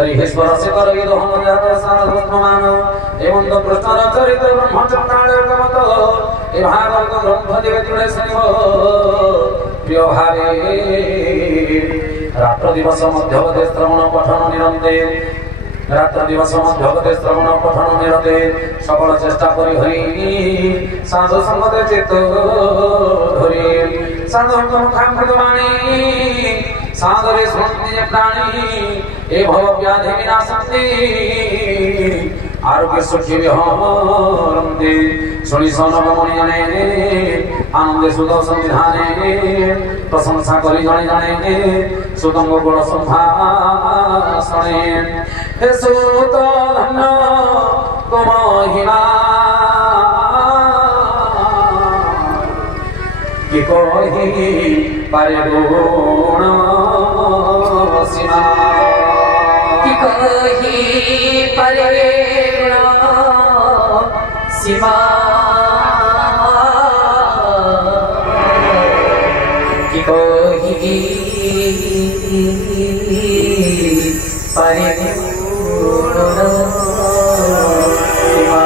हरिहेश्वर से करगे दोहन जात सारभूतमान एवं तो कृष्ण चरित्र ब्रह्मचंद्रालय गमत ए भागवत ग्रंथ दिवे जुड़े सनिव प्रिय भावे रात्र दिवस मध्यवते श्रवण पठन निरंते रात्र दिवस मध्यवते श्रवण पठन निरते सकल चेष्टा करी हरि साधु संगते चित्त धरि साधु मुखामृतवाणी सागरे सुनिज प्राणी ए भव व्याधि विनाशन्ति आरोग्य सुखी विहरन्ति सुनि सनमणि जने आनंदे सुध संविधाने प्रशंसा करी जने जने सुतंग गुण संभाषणे हे सुत धन्य तुम महिमा कि कहि पारे गुण सीमा कि कहि पारे गुण सीमा कि कहि पारे गुण सीमा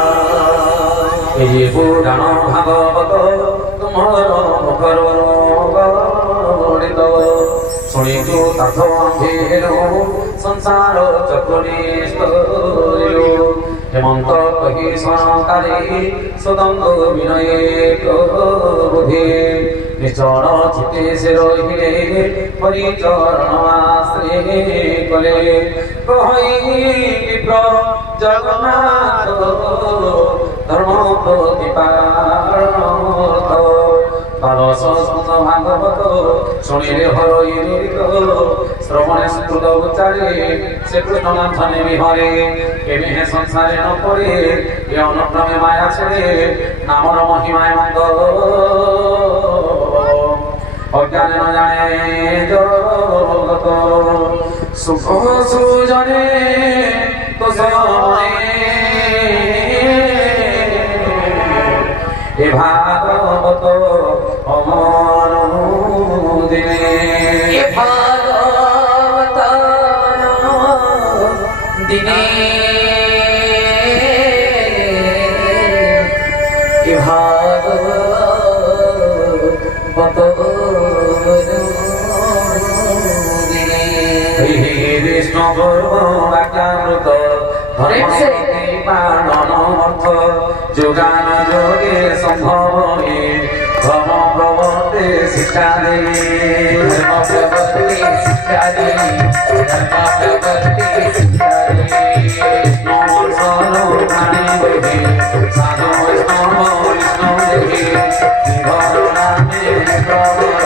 ए पुराण भागवत तुम्हार मुखर शुणी तो तथो संसार चक्रिष्ठ हेमंत कही स्वकारी सुदंग विनय बुधे निश्चल चिते से रहिले परिचरणमाश्रे कले कहि विप्र जगन्नाथ धर्म प्रतिपालनार्थ बालस भागवत शुणिले हरि श्रवणे श्रुत उच्चारे से कृष्णनाथ ने विहरे केमे हे संसारे न पड़े ये अनुक्रमे माया छेड़े नामर महिमाय मंद अज्ञान न जाने जगत सुख सुजने तो सने ए भागवत अमर दिने ए भागवत दिने ए भागवत दिने हे कृष्ण वाक्यामृत धर्म पाणनमर्थ जोगान जोगे संभव धर्म प्रवर्ते शिक्षा दे धर्म प्रवर्ते शिक्षा दे धर्म प्रवर्ते शिक्षा दे नमः सरो प्राणी देहि साधु वैष्णव विष्णु देहि निभर नामे प्रवर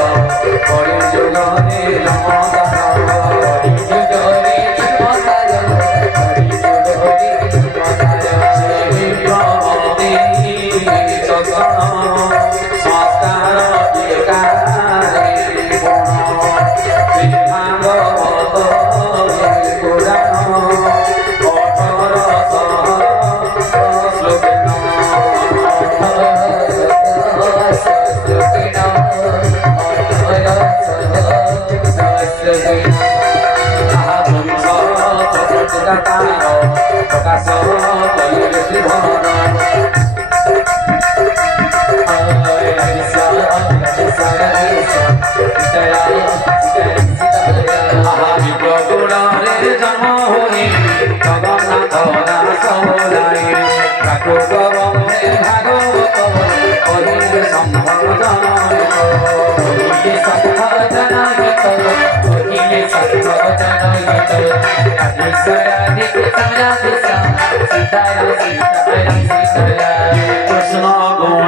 करि जुगने नमस्कार हरि जुगने नमस्कार हरि जुगने कृष्ण गुण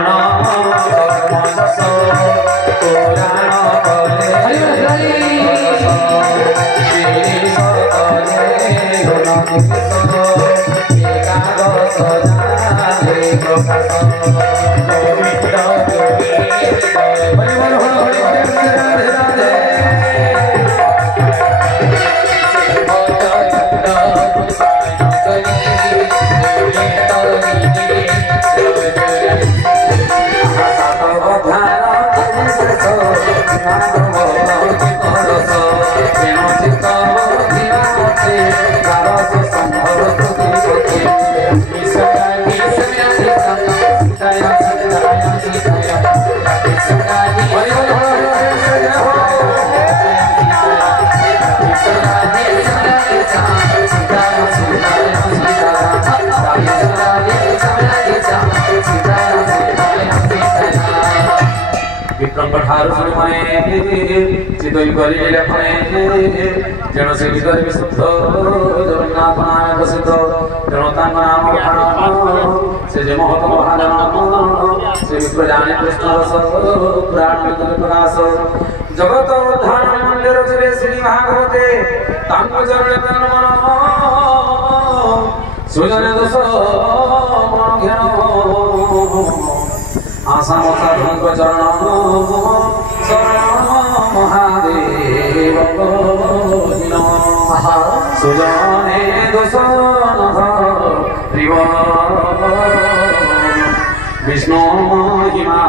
विक्रम पठार सुने चितई करी लेखने जेणु से भीतर विशुद्ध जगन्नाथ नाम प्रसिद्ध तेणु तांग नाम से जे महत महाजन से विप्र जाने कृष्ण रस पुराण विद्र प्रकाश जगत उद्धार मंदिर रचिले श्री भागवते तांग चरण तन मन सुजन दोष मन घेन आसाम साधुंक चरण शरण महादेव सुजने दोषन प्रिय विष्णु महिमा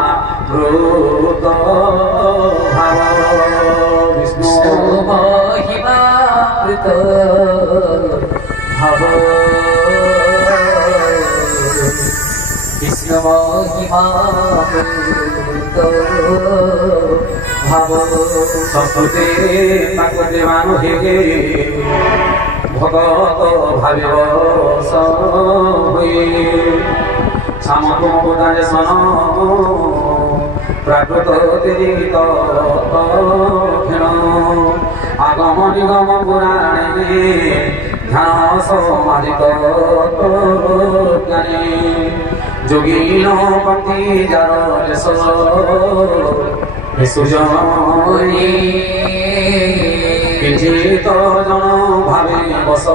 भूत भाव विष्णु महिमा कृत भाव कृष्ण महिमा भाव संस्कृते ताकते मानु हे भगत भाविव सई सामको पुदारे सन प्राकृत तिरित खेण आगम निगम पुराणे ध्यान समाधित ज्ञानी যোগীন পন্থী যার সুজনী কিঞ্চিত জন ভাবে বস